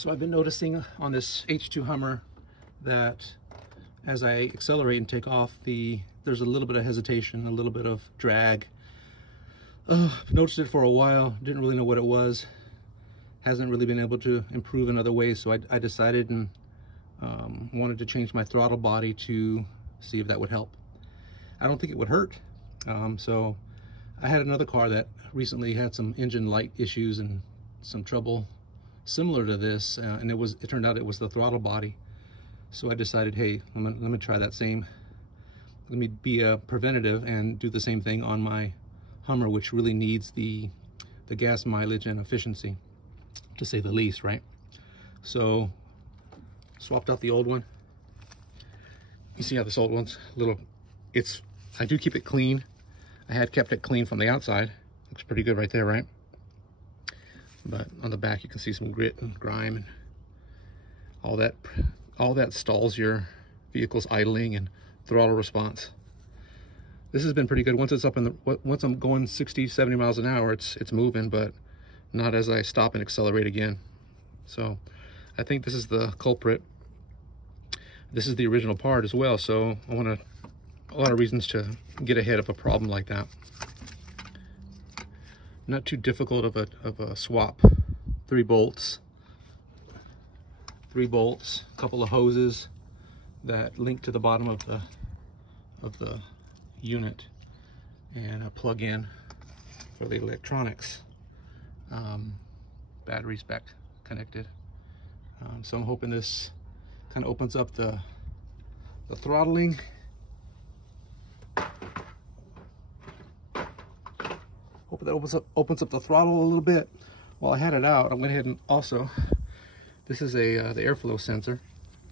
So I've been noticing on this H2 Hummer that as I accelerate and take off, there's a little bit of hesitation, a little bit of drag. I've noticed it for a while, didn't really know what it was. Hasn't really been able to improve in other ways, so I decided and wanted to change my throttle body to see if that would help. I don't think it would hurt. So I had another car that recently had some engine light issues and some trouble similar to this, and it turned out it was the throttle body. So I decided, hey, let me try that same. Let me be a preventative and do the same thing on my Hummer, which really needs the gas mileage and efficiency, to say the least, right? So swapped out the old one. You see how this old one's I do keep it clean. I had kept it clean from the outside. Looks pretty good right there, right? But on the back you can see some grit and grime and all that stalls your vehicle's idling and throttle response. This has been pretty good. Once I'm going 60, 70 miles an hour, it's moving, but not as I stop and accelerate again. So I think this is the culprit. This is the original part as well, so a lot of reasons to get ahead of a problem like that. Not too difficult of a swap. 3 bolts, a couple of hoses that link to the bottom of the unit, and a plug-in for the electronics. Batteries back connected. So I'm hoping this kind of opens up the throttling. Hope that opens up the throttle a little bit. While I had it out, I went ahead and also, this is the airflow sensor.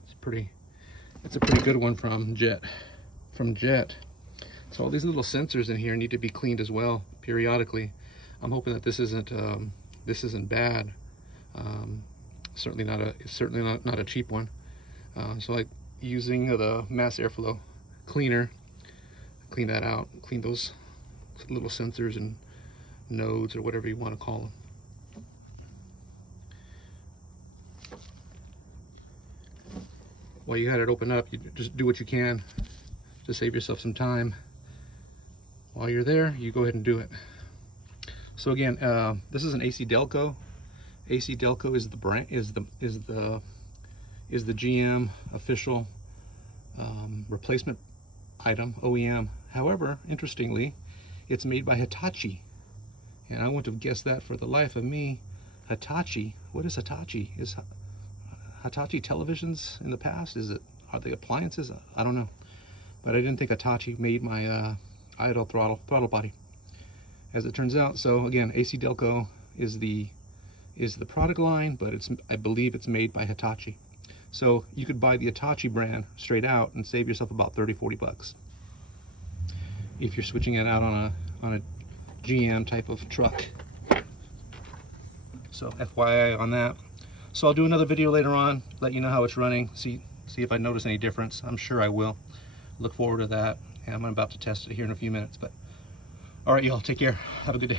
It's a pretty good one from Jet. So all these little sensors in here need to be cleaned as well periodically. I'm hoping that this isn't bad. Certainly not a cheap one. So like using the mass airflow cleaner, clean that out, clean those little sensors and nodes or whatever you want to call them. While you had it open up, you just do what you can to save yourself some time. While you're there, you go ahead and do it. So again, this is an AC Delco. AC Delco is the brand, is the GM official replacement item, OEM. However, interestingly, it's made by Hitachi, and I wouldn't have guessed that for the life of me. Hitachi. What is Hitachi? Is Hitachi televisions in the past? Are they appliances? I don't know, but I didn't think Hitachi made my idle throttle body, as it turns out. So again, AC Delco is the product line, but I believe it's made by Hitachi. So you could buy the Hitachi brand straight out and save yourself about 30-40 bucks if you're switching it out on a GM type of truck. So FYI on that. So I'll do another video later on, let you know how it's running, see if I notice any difference. I'm sure I will. Look forward to that. And I'm about to test it here in a few minutes. But all right, y'all, take care. Have a good day.